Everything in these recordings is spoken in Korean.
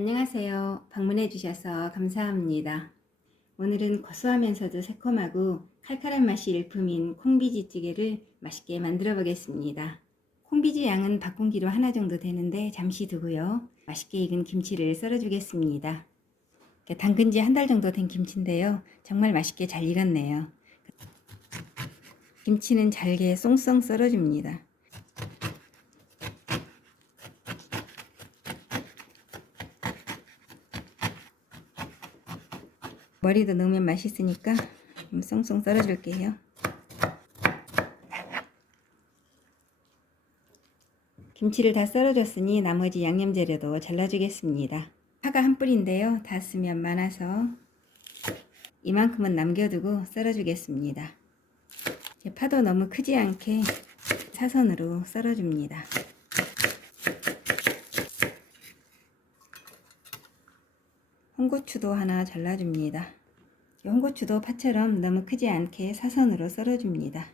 안녕하세요. 방문해 주셔서 감사합니다. 오늘은 고소하면서도 새콤하고 칼칼한 맛이 일품인 콩비지찌개를 맛있게 만들어 보겠습니다. 콩비지 양은 밥 공기로 하나 정도 되는데 잠시 두고요. 맛있게 익은 김치를 썰어 주겠습니다. 담근 지 한 달 정도 된 김치인데요. 정말 맛있게 잘 익었네요. 김치는 잘게 쏭쏭 썰어 줍니다. 머리도 넣으면 맛있으니까 좀 쏭쏭 썰어 줄게요. 김치를 다 썰어줬으니 나머지 양념 재료도 잘라주겠습니다. 파가 한 뿌리인데요. 다 쓰면 많아서 이만큼은 남겨두고 썰어주겠습니다. 파도 너무 크지 않게 사선으로 썰어줍니다. 홍고추도 하나 잘라줍니다. 홍고추도 파처럼 너무 크지 않게 사선으로 썰어줍니다.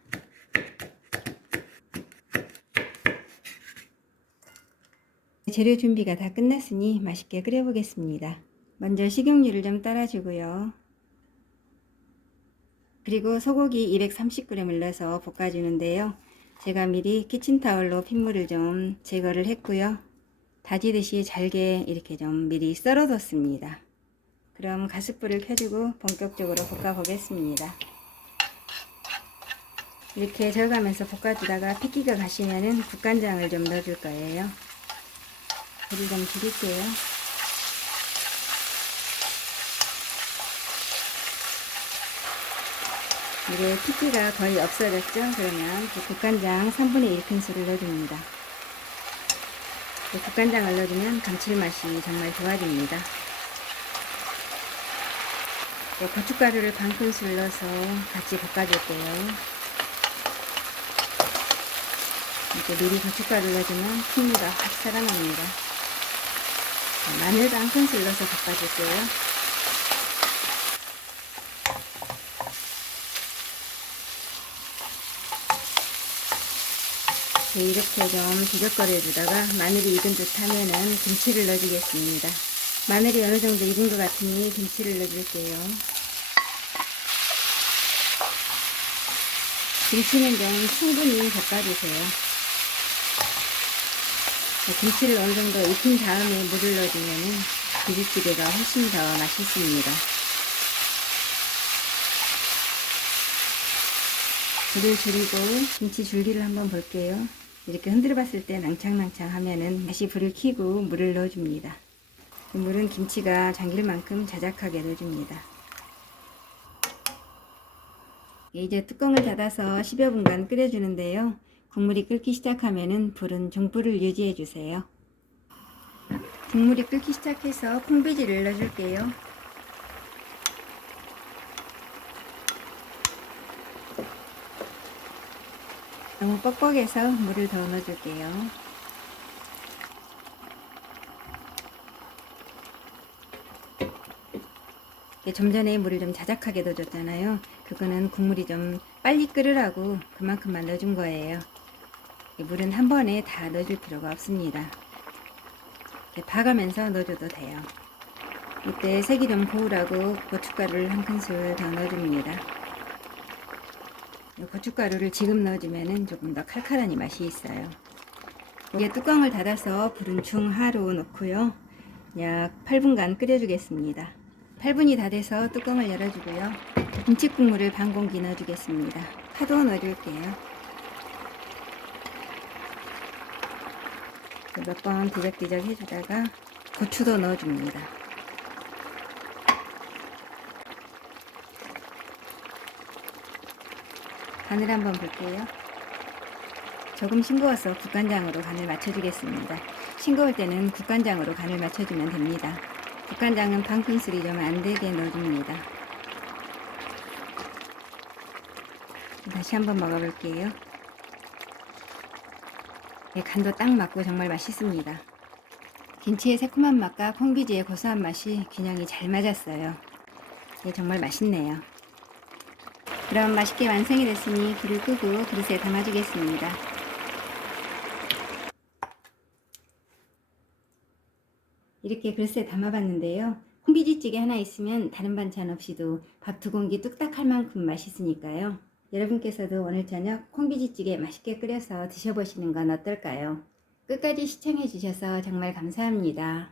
재료 준비가 다 끝났으니 맛있게 끓여보겠습니다. 먼저 식용유를 좀 따라주고요. 그리고 소고기 230g을 넣어서 볶아주는데요. 제가 미리 키친타월로 핏물을 좀 제거를 했고요. 다지듯이 잘게 이렇게 좀 미리 썰어뒀습니다. 그럼 가스불을 켜주고 본격적으로 볶아보겠습니다. 이렇게 저어가면서 볶아주다가 핏기가 가시면은 국간장을 좀 넣어줄 거예요. 불을 좀 줄일게요. 이게 핏기가 거의 없어졌죠? 그러면 국간장 3분의 1 큰술을 넣어줍니다. 국간장을 넣어주면 감칠맛이 정말 좋아집니다. 고춧가루를 반 큰술 넣어서 같이 볶아줄게요. 이렇게 미리 고춧가루 넣어주면 풍미가 확 살아납니다. 마늘도 한 큰술 넣어서 볶아줄게요. 이렇게 좀 뒤적거려 주다가 마늘이 익은 듯 하면은 김치를 넣어주겠습니다. 마늘이 어느 정도 익은 것 같으니 김치를 넣어줄게요. 김치는 좀 충분히 볶아주세요. 김치를 어느 정도 익힌 다음에 물을 넣어주면은 비지찌개가 훨씬 더 맛있습니다. 불을 줄이고 김치 줄기를 한번 볼게요. 이렇게 흔들어 봤을 때 낭창낭창 하면은 다시 불을 켜고 물을 넣어줍니다. 물은 김치가 잠길 만큼 자작하게 넣어줍니다. 이제 뚜껑을 닫아서 10여 분간 끓여주는데요. 국물이 끓기 시작하면은 불은 중불을 유지해 주세요. 국물이 끓기 시작해서 콩비지를 넣어줄게요. 너무 뻑뻑해서 물을 더 넣어줄게요. 좀 전에 물을 좀 자작하게 넣어줬잖아요. 그거는 국물이 좀 빨리 끓으라고 그만큼만 넣어준 거예요. 물은 한 번에 다 넣어줄 필요가 없습니다. 봐가면서 넣어줘도 돼요. 이때 색이 좀 고우라고 고춧가루를 한 큰술 더 넣어줍니다. 고춧가루를 지금 넣어주면 조금 더 칼칼하니 맛이 있어요. 이제 뚜껑을 닫아서 불은 중하로 놓고요. 약 8분간 끓여주겠습니다. 8분이 다 돼서 뚜껑을 열어주고요. 김치국물을 반 공기 넣어주겠습니다. 파도 넣어줄게요. 몇 번 뒤적뒤적 해주다가 고추도 넣어줍니다. 간을 한번 볼게요. 조금 싱거워서 국간장으로 간을 맞춰주겠습니다. 싱거울 때는 국간장으로 간을 맞춰주면 됩니다. 국간장은 반 큰술이 좀 안되게 넣어줍니다. 다시 한번 먹어볼게요. 간도 딱 맞고 정말 맛있습니다. 김치의 새콤한 맛과 콩비지의 고소한 맛이 균형이 잘 맞았어요. 정말 맛있네요. 그럼 맛있게 완성이 됐으니 불을 끄고 그릇에 담아주겠습니다. 이렇게 글쎄 담아봤는데요. 콩비지찌개 하나 있으면 다른 반찬 없이도 밥 2공기 뚝딱 할 만큼 맛있으니까요. 여러분께서도 오늘 저녁 콩비지찌개 맛있게 끓여서 드셔보시는 건 어떨까요? 끝까지 시청해 주셔서 정말 감사합니다.